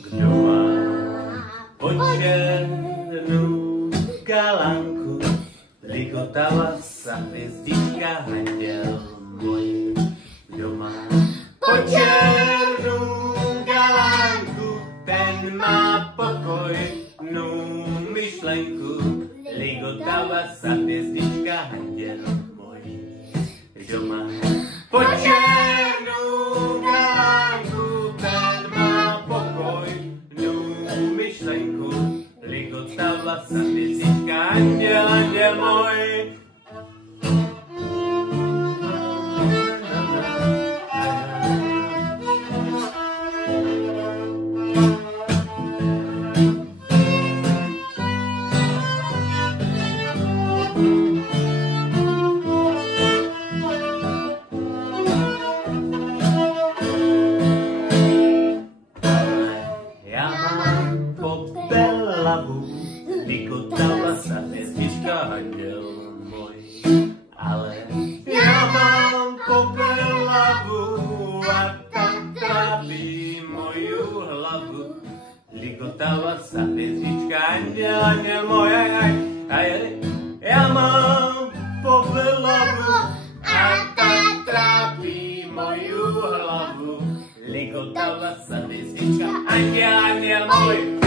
Kdo má počernú galánku, ligotala sa hviezdička handiel môj. Kdo má počernú galánku, ten má pokojnú myšlenku, ligotala sa hviezdička handiel môj. Kdo má počernú galánku, ten má pokojnú myšlenku, ligotala sa hviezdička handiel, handiel môj. Ligotala sa hviezdička handiel môj. Ale ja mám popelavú a tá trápi moju hlavu. Ligotala sa hviezdička handiel, handiel môj. Ja mám popelavú a tá trápi moju hlavu. Ligotala sa hviezdička handiel, handiel môj.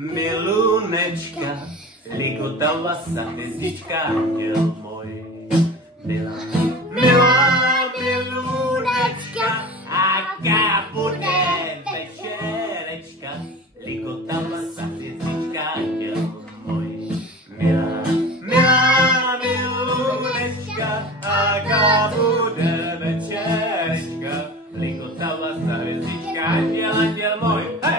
Milunečka, ligotala sa hviezdička handiel môj. Milá milunečka, aká bude večerečka, ligotala sa hviezdička handiel môj. Milá milunečka, aká bude večerečka, ligotala sa hviezdička handiel, handiel môj. Hej!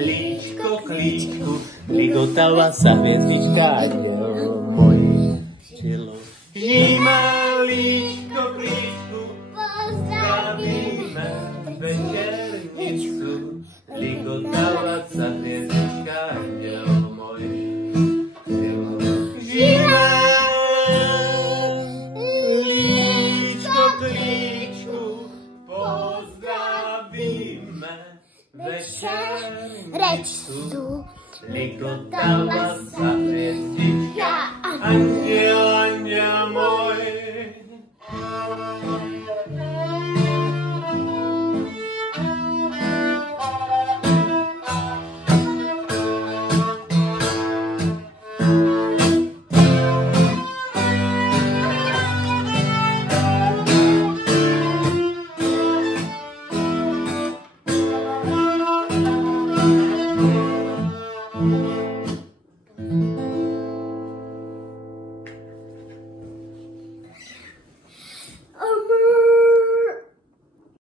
Líčko k líčku, ligotala sa hviezdička handiel môj. Žíme líčko k líčku, pozdravíme večernicu, ligotala sa hviezdička handiel môj. Žíme líčko k líčku, pozdravíme večernicu, ligotala sa hviezdička handiel, handiel môj.